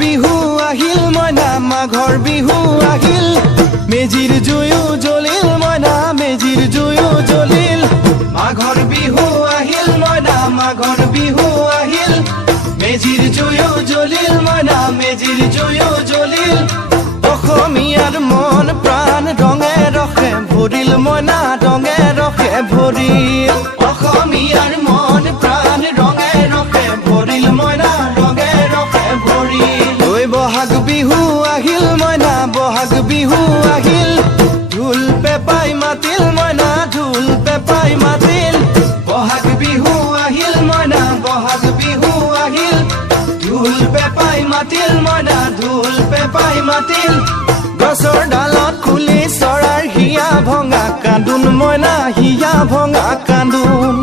বিহু আহিল মইনা মাঘৰ বিহু আহিল মেজিৰ জুয়ো জ্বলিল মইনা মেজিৰ জুয়ো জ্বলিল মাঘৰ বিহু আহিল মইনা মাঘৰ বিহু আহিল মেজিৰ জুয়ো জ্বলিল মইনা মেজিৰ জুয়ো জ্বলিল অসমীয়াৰ মন প্ৰাণ ৰঙে ৰখে ভৰিল মইনা ৰঙে ৰখে ভৰিল অসমীয়াৰ মন প্ৰাণ ৰঙে ৰখে ভৰিল মইনা ৰঙে ৰখে ভৰিল ঐ বহাগ বিহু আহিল মইনা বহাগ বিহু আহিল ঢোল পেপাই মাতিল মইনা ঢোল পেপাই মাতিল বহাগ বিহু আহিল মইনা বহাগ বিহু আহিল ঢোল পেপাই মাতিল মইনা ঢোল পেপাই মাতিল গছৰ ডালত খুলি চৰাৰ হিয়া ভঙা কান্দোন মইনা হিয়া ভঙা কান্দোন